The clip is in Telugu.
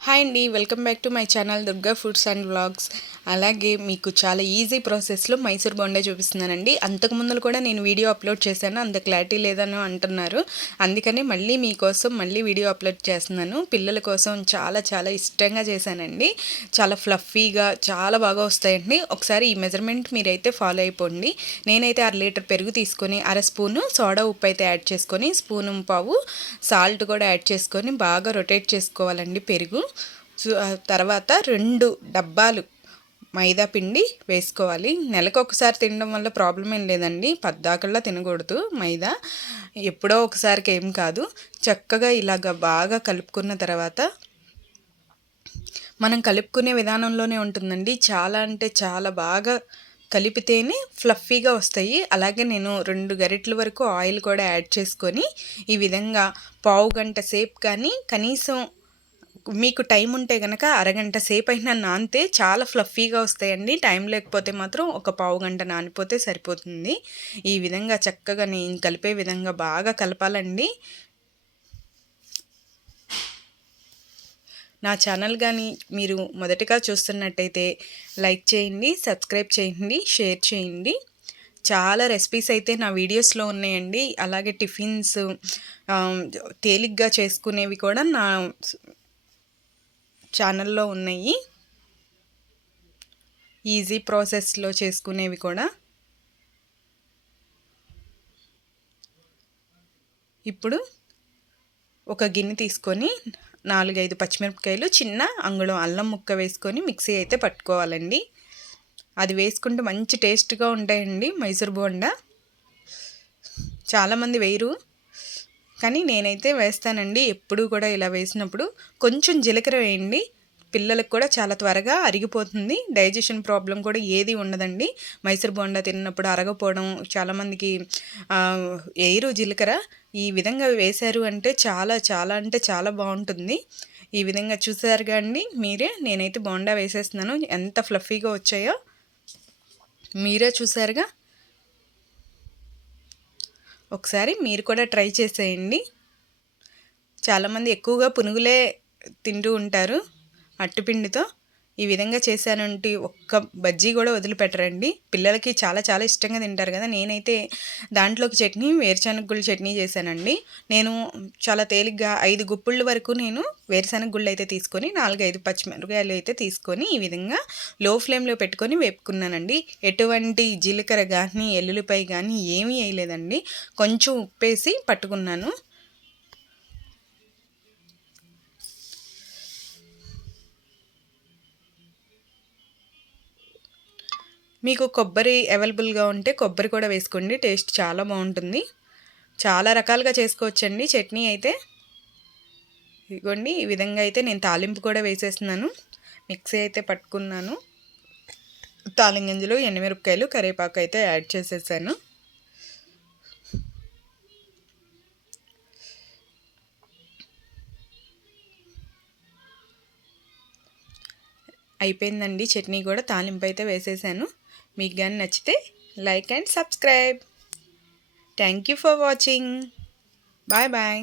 హాయ్ అండి welcome back to my channel Durga foods and vlogs అలాగే మీకు చాలా ఈజీ ప్రాసెస్లో మైసూర్ బొండే చూపిస్తున్నానండి. అంతకు ముందు కూడా నేను వీడియో అప్లోడ్ చేశాను అంత క్లారిటీ లేదని అంటున్నారు. అందుకని మళ్ళీ మీకోసం మళ్ళీ వీడియో అప్లోడ్ చేస్తున్నాను. పిల్లల కోసం చాలా చాలా ఇష్టంగా చేశానండి. చాలా ఫ్లఫీగా చాలా బాగా వస్తాయండి. ఒకసారి ఈ మెజర్మెంట్ మీరైతే ఫాలో అయిపోండి. నేనైతే అర లీటర్ పెరుగు తీసుకొని అర స్పూను సోడా ఉప్పు అయితే యాడ్ చేసుకొని స్పూను పావు సాల్ట్ కూడా యాడ్ చేసుకొని బాగా రొటేట్ చేసుకోవాలండి పెరుగు. తర్వాత రెండు డబ్బాలు మైదా పిండి వేసుకోవాలి. నెలకు ఒకసారి తినడం వల్ల ప్రాబ్లం ఏం లేదండి. పద్దాకల్లా తినకూడదు మైదా. ఎప్పుడో ఒకసారికి ఏం కాదు. చక్కగా ఇలాగ బాగా కలుపుకున్న తర్వాత మనం కలుపుకునే విధానంలోనే ఉంటుందండి. చాలా అంటే చాలా బాగా కలిపితేనే ఫ్లఫీగా వస్తాయి. అలాగే నేను రెండు గరిటల వరకు ఆయిల్ కూడా యాడ్ చేసుకొని ఈ విధంగా పావు గంట సేపు కానీ కనీసం మీకు టైం ఉంటే కనుక అరగంట సేపు అయినా నానితే చాలా ఫ్లఫీగా వస్తాయండి. టైం లేకపోతే మాత్రం ఒక పావు గంట నానిపోతే సరిపోతుంది. ఈ విధంగా చక్కగా నేను కలిపే విధంగా బాగా కలపాలండి. నా ఛానల్ కానీ మీరు మొదటిగా చూస్తున్నట్టయితే లైక్ చేయండి సబ్స్క్రైబ్ చేయండి షేర్ చేయండి. చాలా రెసిపీస్ అయితే నా వీడియోస్లో ఉన్నాయండి. అలాగే టిఫిన్స్ తేలిగ్గా చేసుకునేవి కూడా నా ఛానల్లో ఉన్నాయి. ఈజీ ప్రాసెస్లో చేసుకునేవి కూడా. ఇప్పుడు ఒక గిన్నె తీసుకొని నాలుగైదు పచ్చిమిరపకాయలు చిన్న అంగుళం అల్లం ముక్క వేసుకొని మిక్సీ అయితే పట్టుకోవాలండి. అది వేసుకుంటే మంచి టేస్ట్గా ఉంటాయండి మైసూర్ బోండా. చాలామంది వేయరు. కానీ నేనైతే వేస్తానండి. ఎప్పుడు కూడా ఇలా వేసినప్పుడు కొంచెం జీలకర్ర వేయండి. పిల్లలకు కూడా చాలా త్వరగా అరిగిపోతుంది. డైజెషన్ ప్రాబ్లం కూడా ఏది ఉండదండి. మైసూర్ బోండా తిన్నప్పుడు అరగపోవడం చాలామందికి ఎయిరు జీలకర్ర ఈ విధంగా వేశారు అంటే చాలా చాలా అంటే చాలా బాగుంటుంది. ఈ విధంగా చూసారు కానీ మీరే. నేనైతే బోండా వేసేస్తున్నాను. ఎంత ఫ్లఫీగా వచ్చాయో మీరే చూసారుగా. ఒకసారి మీరు కూడా ట్రై చేసేయండి. చాలామంది ఎక్కువగా పునుగులే తింటూ ఉంటారు అట్టుపిండితో ఈ విధంగా చేశానంటే ఒక్క బజ్జీ కూడా వదిలిపెట్టరండి. పిల్లలకి చాలా చాలా ఇష్టంగా తింటారు కదా. నేనైతే దాంట్లోకి చట్నీ వేరుశనగ గుళ్ళు చట్నీ చేశానండి. నేను చాలా తేలిగ్గా ఐదు గుప్పుళ్ళ వరకు నేను వేరుశనగ గుళ్ళు అయితే తీసుకొని నాలుగైదు పచ్చిమిరపకాయలు అయితే తీసుకొని ఈ విధంగా లో ఫ్లేమ్లో పెట్టుకొని వేపుకున్నానండి. ఎటువంటి జీలకర్ర కానీ ఎల్లుల్లిపాయ కానీ ఏమీ వేయలేదండి. కొంచెం ఉప్పేసి పట్టుకున్నాను. మీకు కొబ్బరి అవైలబుల్గా ఉంటే కొబ్బరి కూడా వేసుకోండి టేస్ట్ చాలా బాగుంటుంది. చాలా రకాలుగా చేసుకోవచ్చండి చట్నీ అయితే. ఇదిగోండి ఈ విధంగా అయితే నేను తాలింపు కూడా వేసేస్తున్నాను. మిక్సీ అయితే పట్టుకున్నాను. తాలింగింజలు ఎండుమిరపకాయలు కరివేపాకు అయితే యాడ్ చేసేసాను. అయిపోయిందండి చట్నీ కూడా తాలింపు అయితే వేసేసాను. మీకు కానీ నచ్చితే like and subscribe. Thank you for watching bye bye